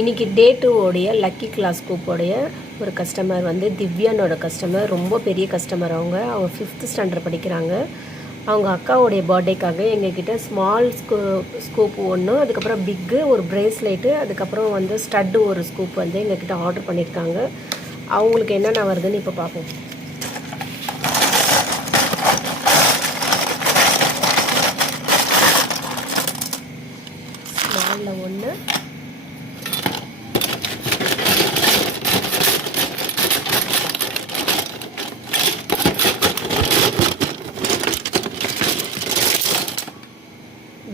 இன்றைக்கி டே 2 உடைய lucky class ஸ்கூப்போடைய ஒரு கஸ்டமர் வந்து திவ்யானோட கஸ்டமர். ரொம்ப பெரிய கஸ்டமர். அவங்க 5th ஸ்டாண்டர்ட் படிக்கிறாங்க. அவங்க அக்காவுடைய பர்த்டேக்காக எங்ககிட்ட ஸ்மால் ஸ்கூப் ஒன்று, அதுக்கப்புறம் பிக்கு ஒரு ப்ரேஸ்லெட்டு, அதுக்கப்புறம் வந்து ஸ்டட்டு ஒரு ஸ்கூப் வந்து எங்ககிட்ட ஆர்டர் பண்ணியிருக்காங்க. அவங்களுக்கு என்னென்ன வருதுன்னு இப்போ பார்ப்போம். ஸ்மாலில் ஒன்று,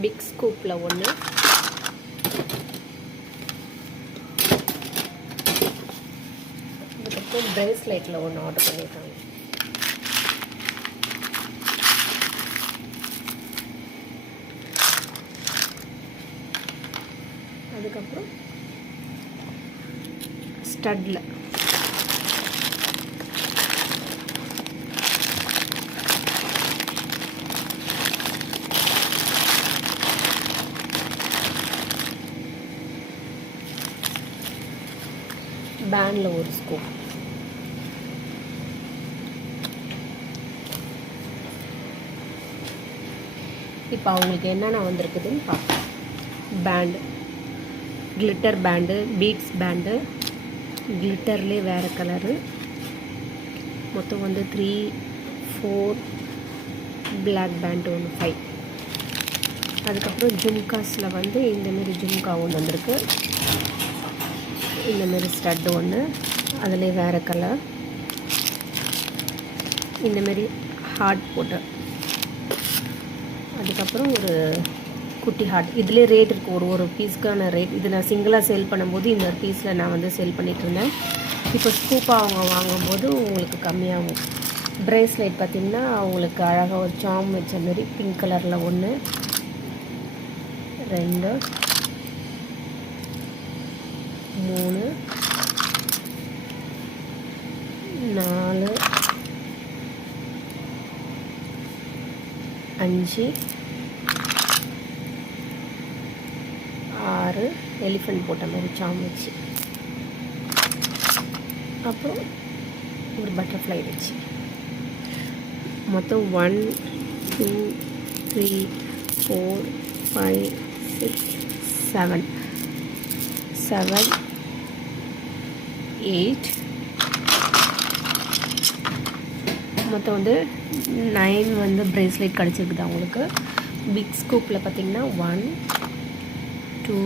பிக் ஸ்கூப்பில் ஒன்று, அதுக்கப்புறம் ப்ரேஸ்லெட்டில் ஒன்று ஆர்டர் பண்ணியிருக்காங்க. அதுக்கப்புறம் ஸ்டட்டில் பேண்டில் ஒரு ஸ்கூப், இப்போ அவங்களுக்கு என்னென்ன வந்திருக்குதுன்னு பார்ப்போம். Band, glitter band, beads band, கிளிட்டர்லேயே வேறு கலரு, மொத்தம் வந்து 3, 4 பிளாக் பேண்டு ஒன்று 5. அதுக்கப்புறம் ஜும்காஸில் வந்து இந்தமாரி ஜும்கா ஒன்று வந்திருக்கு. இந்தமாரி ஸ்டட்டு ஒன்று, அதில் வேறு கலர், இந்தமாரி ஹார்ட் போட்டு, அதுக்கப்புறம் ஒரு குட்டி ஹார்ட். இதிலே ரேட் இருக்குது, ஒரு பீஸ்க்கான ரேட். இது நான் சிங்கிளாக சேல் பண்ணும்போது இந்த பீஸில் நான் வந்து சேல் பண்ணிகிட்ருந்தேன். இப்போ ஸ்கூப்பாக அவங்க வாங்கும்போது உங்களுக்கு கம்மியாகும். ப்ரேஸ்லெட் பார்த்திங்கன்னா அவங்களுக்கு அழகாக ஒரு சாம் வச்ச மாரி பிங்க் கலரில் ஒன்று, 2, 3, 4, 5, 6 எலிஃபண்ட் போட்ட மாதிரி சாம் வச்சு, அப்புறம் ஒரு பட்டர்ஃப்ளை வச்சு, மொத்தம் 1, 2, 3, 4, 5, 6, 7, 8, மொத்தம் வந்து 9 வந்து ப்ரேஸ்லெட் கிடச்சிருக்குது அவங்களுக்கு. பிக் ஸ்கூப்பில் பார்த்திங்கன்னா 1, 2,